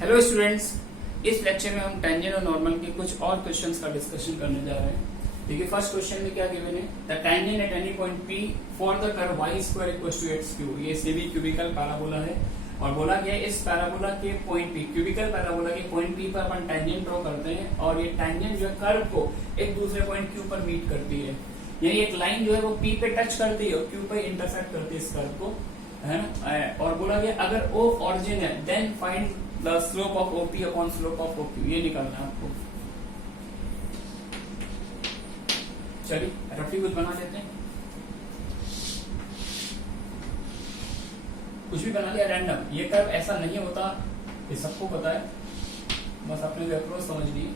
Hello students, इस lecture में हम टेंजेंट और नॉर्मल के कुछ और क्वेश्चंस का डिस्कशन करने जा रहे हैं। देखिए फर्स्ट क्वेश्चन में क्या गिवन है, the tangent at any point P for the curve y square equals to x cube. ये सेमी क्यूबिकल पैराबोला है और बोला गया इस पैराबोला के पॉइंट पी, क्यूबिकल पैराबोला के पॉइंट पी पर अपन टेंजेंट ड्रॉ करते हैं और ये टेंजेंट जो है कर्व को एक दूसरे पॉइंट क्यू पर मीट करती है, यानी एक लाइन जो है वो पी पे टच करती है और क्यू पे इंटरसेक्ट करती है इस कर्व को, है ना। और बोला गया अगर ओ ऑरिजिन है then find the slope of OP upon slope of OQ, ये निकालना है आपको। चलिए रफली कुछ बना लेते हैं, कुछ भी बना लिया रैंडम। ये कर्व ऐसा नहीं होता, ये सबको पता है, बस अपने अप्रोच समझ लीजिए।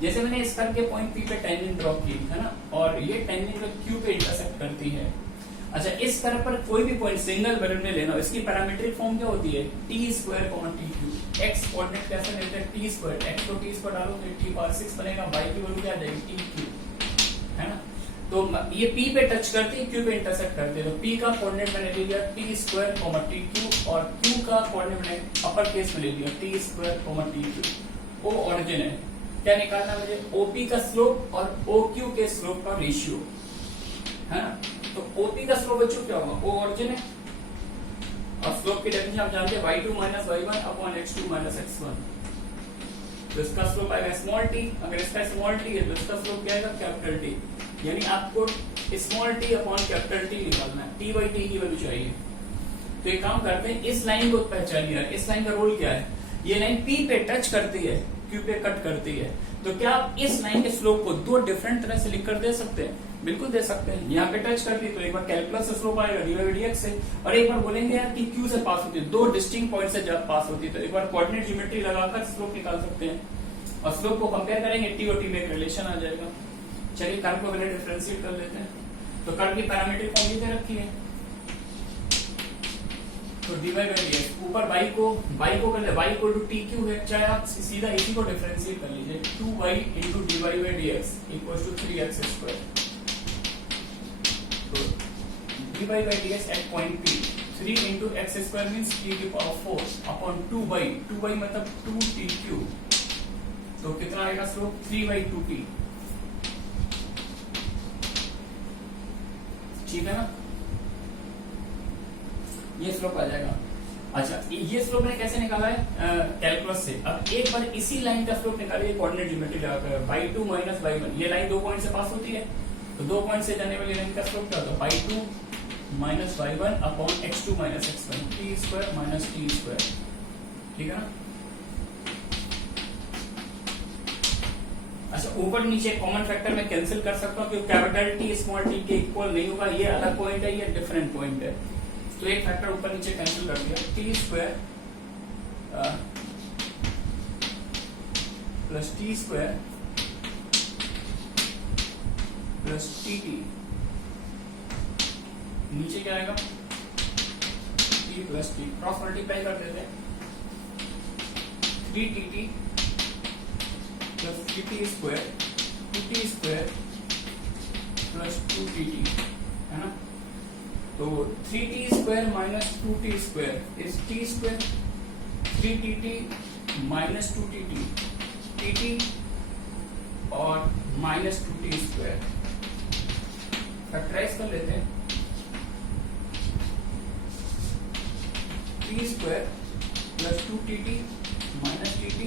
जैसे मैंने इस कर्व के पॉइंट पी पे टेंजेंट ड्रॉ की है ना, और ये टेंजेंट जो क्यू पे इंटरसेक्ट करती है। अच्छा, इस कर्व पर कोई भी पॉइंट सिंगल वैल्यू में लेना, इसकी पैरामीट्रिक फॉर्म क्या होती है, T square T Q. X coordinate कैसे लेते हैं, टी स्क्वायर, एक्स को टी स्क्वायर डालो तो टी पावर 6 बनेगा, वाई की वैल्यू क्या आ जाएगी, टी क्यू, है ना। तो ये पी पे टच करती है, क्यू पे इंटरसेक्ट करती है, तो पी का कोऑर्डिनेट मैंने ले लिया टी स्क्वायर टी क्यू और क्यू का कोऑर्डिनेट मैंने अपर केस में ले लिया टी स्क्वायर टी क्यू। ओ ऑरिजिन है, क्या निकालना है मुझे, ओपी का स्लोप और ओक्यू के स्लोप का रेशियो, है ना। तो ओपी का स्लोप बच्चों क्या होगा, ओ ऑरिजिन है और स्लोप की डेफिनेशन आप जानते हैं y2 minus y1 upon x2 minus x1। तो इसका स्लोप आएगा स्मॉल टी, अगर इसका स्मॉल टी है तो इसका स्लोप क्या आएगा, कैपिटल टी, यानी आपको small T upon capital T निकालना है, टी बाई टी की वैल्यू चाहिए। तो एक काम करते हैं, इस लाइन को पहचानिए, इस लाइन का रोल क्या है, ये लाइन पी पे टच करती है, क्यू पे कट करती है, तो क्या आप इस लाइन के स्लोप को दो डिफरेंट तरह से लिख कर दे सकते हैं, बिल्कुल दे सकते हैं। यहाँ पे टच करती है तो एक बार कैलकुलस से स्लोप आएगा डी बाई डी एक्स से, और एक बार बोलेंगे यार कि क्यू से पास होती है, दो डिस्टिंक्ट पॉइंट से जब पास होती है तो एक बार कोऑर्डिनेट ज्योमेट्री लगाकर स्लोप निकाल सकते हैं और स्लोप को कंपेयर करेंगे, टी और टी में एक रिलेशन आ जाएगा। चलिए कर्व को पहले डिफरेंशिएट कर लेते हैं। तो कर्व की पैरामीट्रिक फॉर्म ये दे रखी है, तो d by by d x, ऊपर y को कर ले, y equal to t q है, चाहे आप सीधा इसी को डिफरेंशिएट कर लीजिए, 2y into d by by d x equal to 3x square. तो d by by d x at point P, 3 into x square means t की पावर 4 अपॉन 2y मतलब 2t क्यू, तो कितना आएगा स्लोप, 3/2t, ठीक है ना, ये स्लोप आ जाएगा। अच्छा, ये स्लोप मैंने कैसे निकाला है, कैलकुलस से। अब एक बार इसी लाइन का स्लोप निकालिए कोऑर्डिनेट ज्योमेट्री लगाकर, y2 माइनस y1, ये लाइन दो पॉइंट से पास होती है, तो दो पॉइंट से जाने वाली लाइन का स्लोप क्या होता है, y2 minus y1 upon x2 minus x1, T square minus T square, ठीक है ना। अच्छा, ऊपर नीचे कॉमन फैक्टर में कैंसिल कर सकता हूँ क्योंकि कैपिटल टी स्मॉल टी के इक्वल नहीं होगा, ये अलग पॉइंट है, ये डिफरेंट पॉइंट है, तो एक फैक्टर ऊपर नीचे कैंसिल कर दिया, T square plus T square plus T T, नीचे क्या आएगा, T plus T, cross multiply कर देते हैं, 3tt plus 3t square 2t square plus 2tt, है ना। तो 3t square minus 2t square is T square, 3tt minus 2tt, tt और माइनस 2t स्क्वायर, फैक्टराइज कर लेते हैं, t square plus 2tt minus tt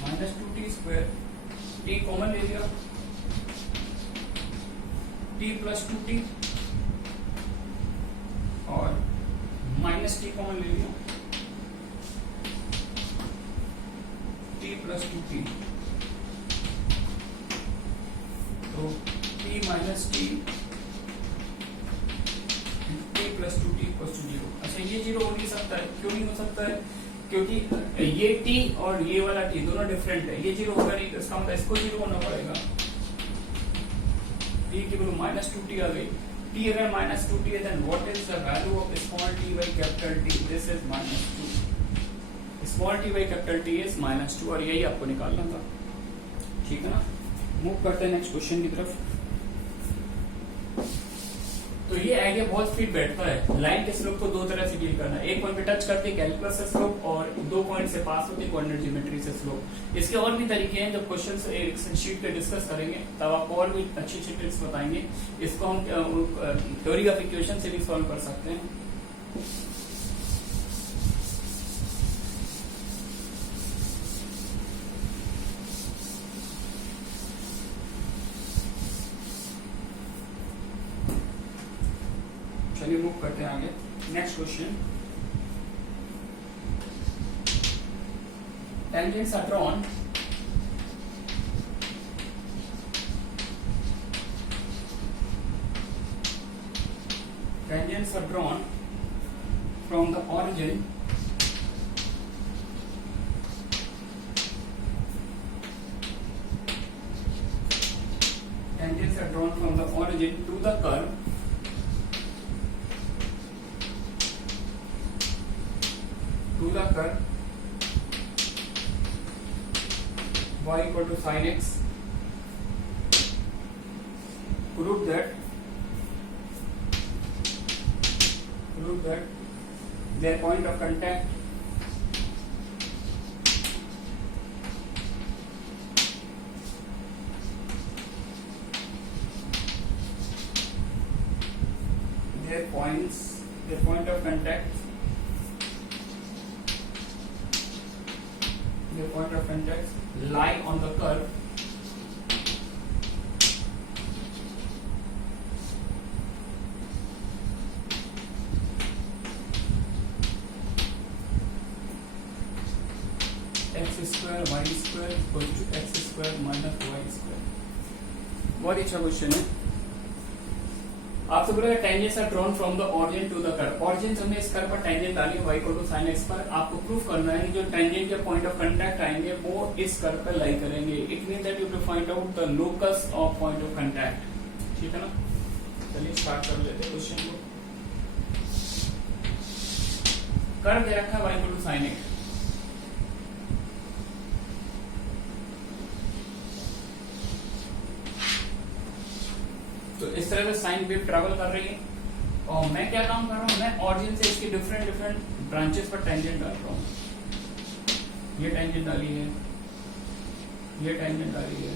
minus 2t square, t common ले लिया, t plus 2t और माइनस टी कॉमन ले लिया, t plus 2t, तो t minus t plus 2t equal to 0। अच्छा, ये 0 हो नहीं सकता है, क्यों नहीं हो सकता है, क्योंकि ये t और ये वाला t दोनों डिफरेंट है, ये 0 होगा नहीं, तो इसका मतलब इसको 0 होना पड़ेगा, t की वैल्यू माइनस 2t आ गई, t अगर माइनस 2t है then what is the value of small t by capital T, this is minus 2, small t by capital T is minus 2, और यही आपको निकालना था, ठीक है ना। मूव करते हैं नेक्स्ट क्वेश्चन की तरफ। तो ये आइडिया बहुत फिट बैठता है। लाइन के स्लोप को दो तरह से डील करना है, एक पॉइंट पे टच करते हैं कैलकुलस से स्लोप, और दो पॉइंट से पास होते हैं कोऑर्डिनेट ज्योमेट्री से स्लोप। इसके और भी तरीके हैं, जब क्वेश्चन एक शीट पे डिस्कस करेंगे तब आपको और भी अच्छी अच्छी ट्रिक्स बताएंगे। इसको हम थ्योरी ऑफ इक्वेशन से भी सॉल्व कर सकते हैं। चलिए मूव करते हैं आगे। Next question, tangents are drawn from the origin to the curve y equal to sin x. Prove that their point of contact lie on the curve x square y square equal to x square minus y square। बहुत अच्छा question है। आपसे बोलेगा tangents are drawn from the origin to the curve. Origin हमने इस curve पर tangent डाली y equal to sin x पर। आपको प्रूफ करना है कि जो टेंजेंट के पॉइंट ऑफ कांटेक्ट आएंगे वो इस कर्व पर लाई करेंगे। It mean that you to find out the locus of point of contact. ठीक है ना, चलिए स्टार्ट कर लेते हैं क्वेश्चन को। कर्व दे रखा है y equal to sin x। तो इस तरह से साइन वेव ट्रैवल कर रही है, और मैं क्या काम कर रहा हूं, मैं ऑरिजिन से इसकी डिफरेंट ब्रांचेस पर टेंजेंट डाल रहा हूं। ये टेंजेंट डाली है, ये टेंजेंट डाली है,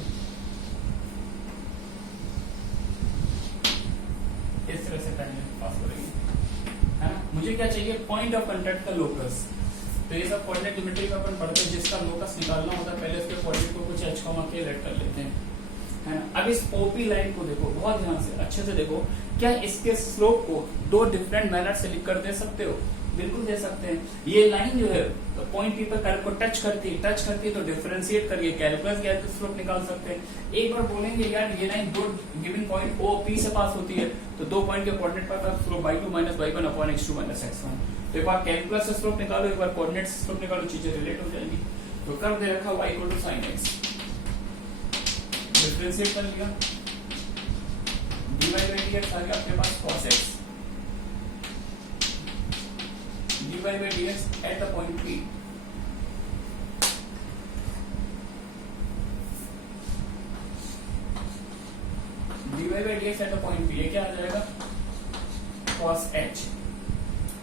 इस तरह से टेंजेंट पास हो रही है ना। मुझे क्या चाहिए, पॉइंट ऑफ कांटेक्ट का लोकस। तो ये सब कोऑर्डिनेट ज्योमेट्री का अपन पढ़ते हैं, जिसका लोकस निकालना होता है पहले उसके कोऑर्डिनेट को कुछ h के लेट कर लेते हैं, है ना। अब इस ओपी लाइन को देखो, बहुत ध्यान से अच्छे से देखो, क्या इसके स्लोप को दो डिफरेंट मैनर से लिख कर दे सकते हो? बिल्कुल दे सकते हैं। ये लाइन जो है पॉइंट पी पर कर्व को टच करती है तो डिफरेंशिएट करके कैलकुलस या स्लोप निकाल सकते हैं। एक बार बोलेंगे यार ये लाइन दो गिवन पॉइंट ओ पी से पास होती है, तो दो पॉइंट के कोऑर्डिनेट पर slope y2 minus y1 upon x2 minus x1। तो एक बार कैलकुलस से स्लोप निकालो, एक बार कोऑर्डिनेट से स्लोप निकालो, चीजें रिलेट हो जाएंगी। तो कर्व दे रखा y equal to sin x, differentiate कर लिया, dy बाई dx आ गया आपके पास cos x, dy by dx at the point P। dy by dx at the point P, ये क्या आ जाएगा, cos h,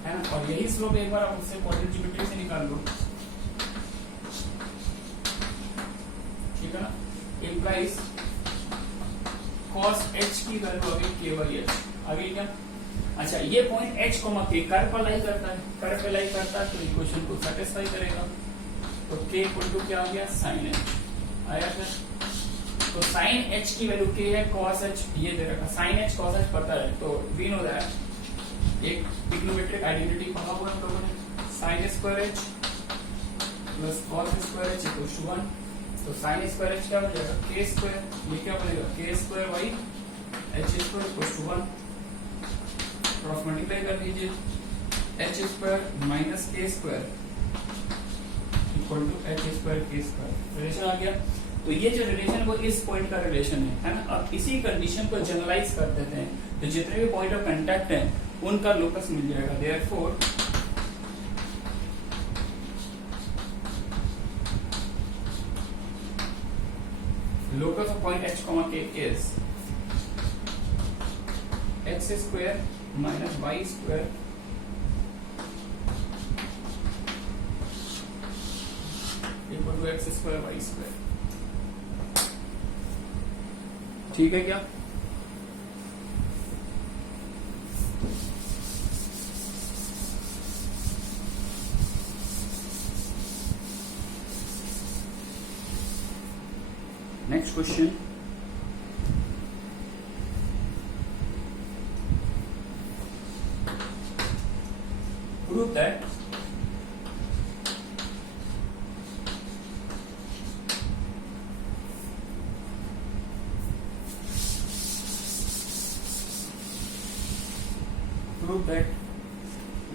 है ना। और यही स्लोप एक बार आप उससे कोऑर्डिनेट ज्योमेट्री से निकाल लो, ठीक है ना। इम्प्लाइज cos h की वैल्यू आ गई k बाई h, आ गई क्या। अच्छा, ये point h comma k curve पर लाई करता है, तो इक्वेशन को सेटिस्फाई करेगा। तो k इक्वल टू क्या आ गया, sin h आया फिर। तो sin h की वैल्यू k है, cos h ये दे रखा, sin h cos h पता है, तो वी नो दैट एक ट्रिग्नोमेट्रिक आइडेंटिटी पढ़ा हुआ हम लोगों ने, sin square h plus cos square h equal to 1। तो sin स्क्वायर h क्या हो जाएगा, k स्क्वायर, ये क्या बनेगा, k square by h square equal to 1। Cross multiply कर दीजिए, h square minus k square equal to h square k square. Relation आ गया। तो ये जो रिलेशन वो इस पॉइंट का रिलेशन है ना। अब इसी कंडीशन को जनरलाइज कर देते हैं, तो जितने भी पॉइंट ऑफ कांटेक्ट हैं उनका लोकस मिल जाएगा। Therefore locus of point h, k is x square minus y square equal to x square y square. ठीक है क्या? Next question, prove that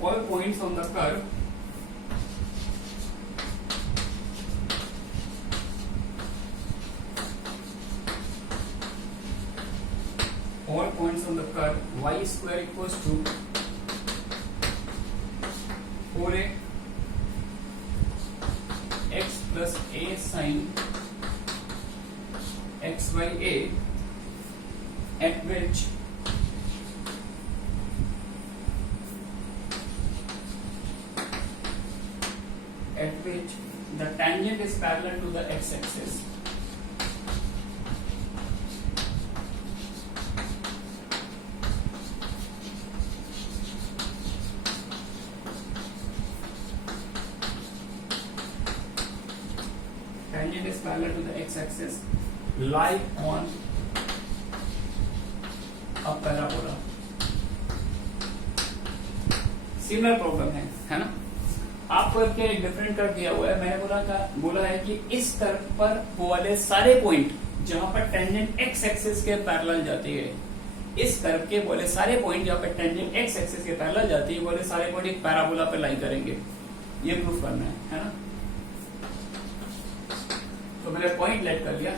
all points on the curve y square equals to 4a x plus a sin x by a at which the tangent is parallel to the x-axis. Tangent is parallel to the x-axis, lie on a parabola. Similar problem है ना? आपको क्या different कर दिया हुआ है। मैंने बोला है कि इस कर्व पर वो वाले सारे पॉइंट जहां पर टेंजेंट एक्स एक्सिस के पैरेलल जाती है, इस कर्व के बोले सारे पॉइंट जहां पर टेंजेंट एक्स एक्सिस के पैरेलल जाती है, बोले सारे पॉइंट एक पैराबोला पे लाई करेंगे। ये प्रूफ करना है ना? तो मैंने पॉइंट लेट कर लिया,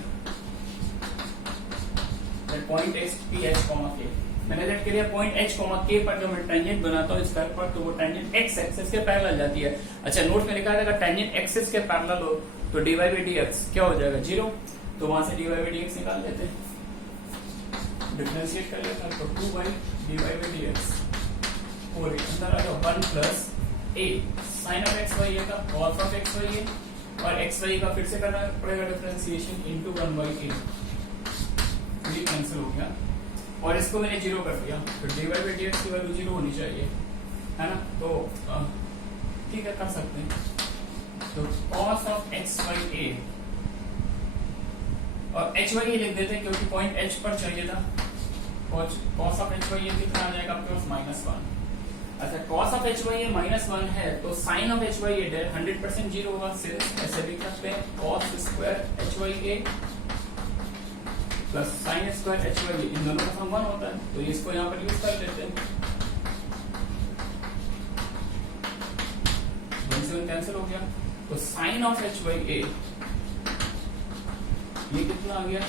point x P H comma के मैंने लेट कर लिया। पॉइंट एच कॉमा के पर जो मैं टेंजेंट बनाता हूँ इस कर्व पर, तो वो टेंजेंट एक्स एक्सिस के पैरेलल जाती है। अच्छा, नोट में लिखा है अगर टेंजेंट एक्सिस के पैरेलल हो तो dy by dx क्या हो जाएगा? 0। तो वहां से dy by dx निकाल लेते हैं, डिफरेंशिएट कर लेते हैं। तो 2 by dy by dx और अंदर आ जाओ 1 plus a sin of x by a का cos of x by a और x y का फिर से करना पड़ेगा डिफरेंशिएशन इनटू 1 by a। ये कैंसिल हो गया और इसको मैंने 0 कर दिया, तो dy by dx की वैल्यू 0 होनी चाहिए, है ना? तो ठीक है, कर सकते हैं। तो cos of x by a और h by a लिख देते हैं क्योंकि पॉइंट h पर चाहिए था। cos of h by a कितना आ जाएगा आपके पास? -1। अच्छा, cos of h by a -1 है तो sin of h by a 100% 0 होगा। ऐसे लिख सकते हैं cos square h by a plus sine square h y, इन दोनों का सम 1 होता है, तो इसको यहाँ पर यूज कर लेते हैं। 1 से 1 कैंसिल हो गया, तो साइन ऑफ एच वाई ए ये कितना आ गया?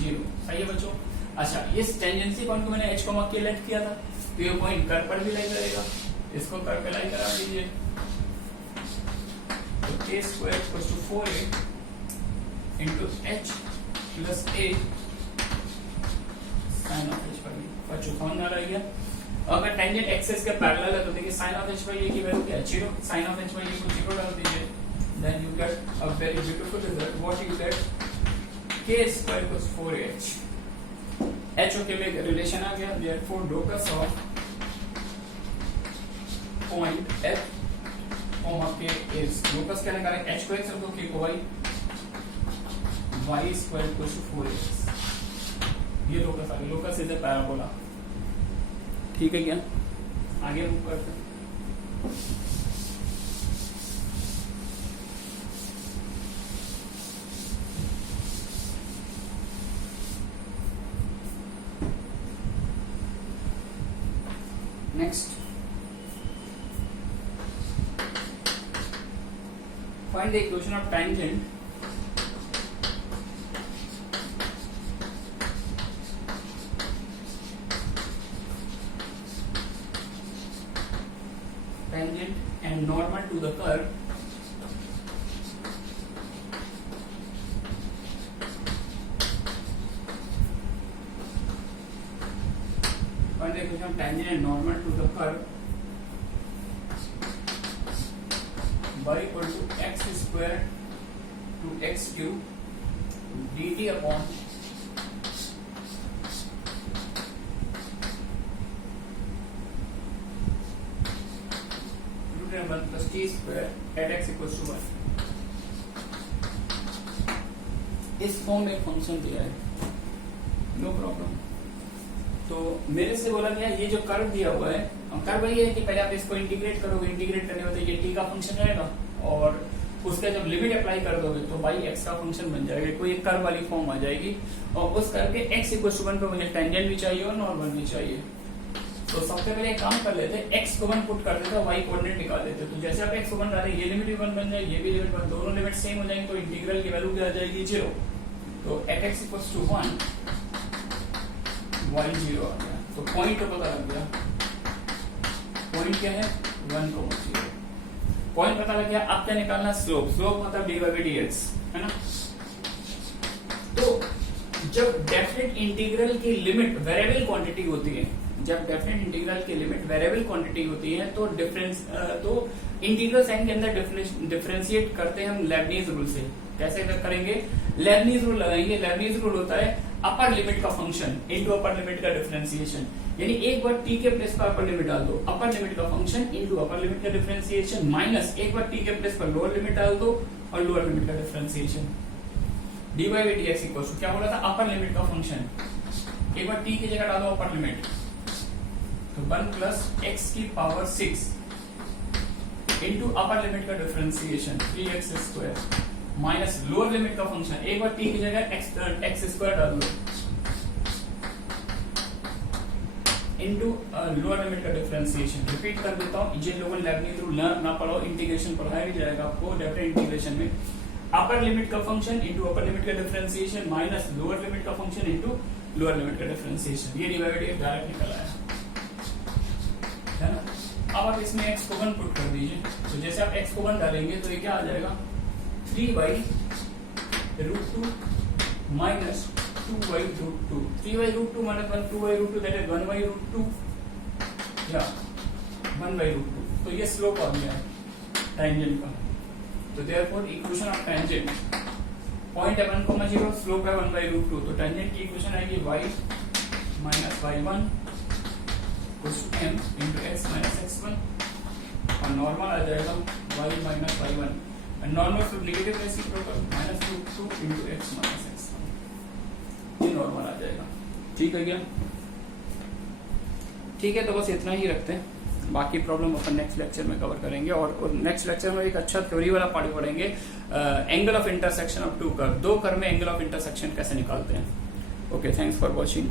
0। सही है बच्चों? अच्छा, इस टेंजेंसी पॉइंट को मैंने एच कॉमा के लेट किया था, तो ये पॉइंट कर्व पर भी लाई करेगा, इसको कर्व पे लाई करा दीजिए। तो k square equals to 4a into h plus a sine of h by a। बच्चों समझ में आ रहा है? अगर टेंजेंट एक्सिस के पैरेलल है तो देखिए sine of h by a की वैल्यू क्या है? 0। Sine of h by a को 0 डाल दीजिए, then you get a very beautiful result. What you get? k square equals 4h। h और k में रिलेशन आ गया, therefore locus of point f comma k is, locus क्या निकालेंगे? h को x रखो, k को y, y square equals to 4x। ये लोकस आ गया, लोकस इज अ पैराबोला। ठीक है क्या? आगे मूव करते हैं। Next, find the equation of tangent and normal to the curve हैं हम tangent and normal to the curve y equal to x square to x cube dt upon √1 plus t square at x equal to 1। इस form में function दिया है, no problem. तो मेरे से बोला गया ये जो कर्व दिया हुआ है, कर्व वही है कि पहले आप इसको इंटीग्रेट करोगे, इंटीग्रेट करने में ये t का फंक्शन रहेगा और उसका जब लिमिट अप्लाई कर दोगे तो y x का फंक्शन बन जाएगा, कोई एक कर्व वाली फॉर्म आ जाएगी। और उस कर्व के x इक्वल टू 1 पे मुझे टेंजेंट भी चाहिए और नॉर्मल भी चाहिए। तो सबसे पहले एक काम कर लेते, x को 1 पुट कर देते और y कोऑर्डिनेट निकाल देते। तो जैसे आप x को 1 डालें, ये लिमिट भी 1 बन जाए, ये भी लिमिट 1, दोनों लिमिट सेम हो जाएंगे तो इंटीग्रल की वैल्यू क्या आ जाएगी 0। तो x इक्वल टू 1 y 0 आ गया। तो पॉइंट तो पता लग गया, पॉइंट क्या है 1,0। पॉइंट पता लग गया। अब क्या निकालना, स्लोप। स्लोप मतलब dy by dx है ना। तो जब डेफिनेट इंटीग्रल की लिमिट वेरिएबल क्वांटिटी होती है, जब डेफिनेट इंटीग्रल की लिमिट वेरिएबल क्वांटिटी होती है तो इंटीग्रल साइन के अंदर डिफरेंशिएट करते हैं हम लेबनीज रूल से। कैसे करेंगे, लेबनीज रूल लगाएंगे। लेबनीज रूल होता है अपर लिमिट का फंक्शन इनटू अपर लिमिट का डिफरेंशिएशन। यानी एक बार t के प्लेस पर अपर लिमिट डाल दो, अपर लिमिट का फंक्शन इनटू अपर लिमिट का डिफरेंशिएशन, माइनस एक बार t के प्लेस पर लोअर लिमिट डाल दो और लोअर लिमिट का differentiation. dy by dx equal to क्या बोला था, अपर लिमिट का फंक्शन, एक बार t की जगह डालो अपर लिमिट, तो 1 प्लस x की पावर 6 इनटू अपर लिमिट का differentiation 3x square minus lower limit का फंक्शन, एक बार t की जगह x स्क्वायर डाल दो इनटू लोअर लिमिट का डिफरेंशिएशन। रिपीट कर देता हूं, ये लोगों ने लेबनीज रूल ना पढ़ो, इंटीग्रेशन पढ़ाया भी जाएगा आपको डेफिनेट इंटीग्रेशन में। अपर लिमिट का फंक्शन इनटू अपर लिमिट का डिफरेंशिएशन माइनस लोअर लिमिट का फंक्शन इनटू लोअर लिमिट का डिफरेंशिएशन। ये डिवाइडेड डायरेक्ट निकल आया है ना। अब आप इसमें x को 1 पुट कर दीजिए। तो जैसे आप x को 1 डालेंगे तो ये क्या आ जाएगा, 3/√2 माइनस 2/√2। 3/√2 माइनस 2/√2 दैट इज 1/√2 या 1/√2। तो ये स्लोप आ गया टेंजेंट का। तो therefore equation of tangent point है 1,0, स्लोप है 1/√2। तो टेंजेंट की इक्वेशन आएगी y minus y1 m into x minus x1 और नॉर्मल आ जाएगा y minus y1 normal to negative reciprocal minus √2 into x minus x1। ये नॉर्मल आ जाएगा। ठीक है क्या, ठीक है। तो बस इतना ही रखते हैं, बाकी प्रॉब्लम अपन नेक्स्ट लेक्चर में कवर करेंगे। और नेक्स्ट लेक्चर में एक अच्छा थ्योरी वाला पार्ट पढ़ेंगे, angle of intersection of two curve. दो कर्व में एंगल ऑफ इंटरसेक्शन कैसे निकालते हैं। Okay, thanks for watching.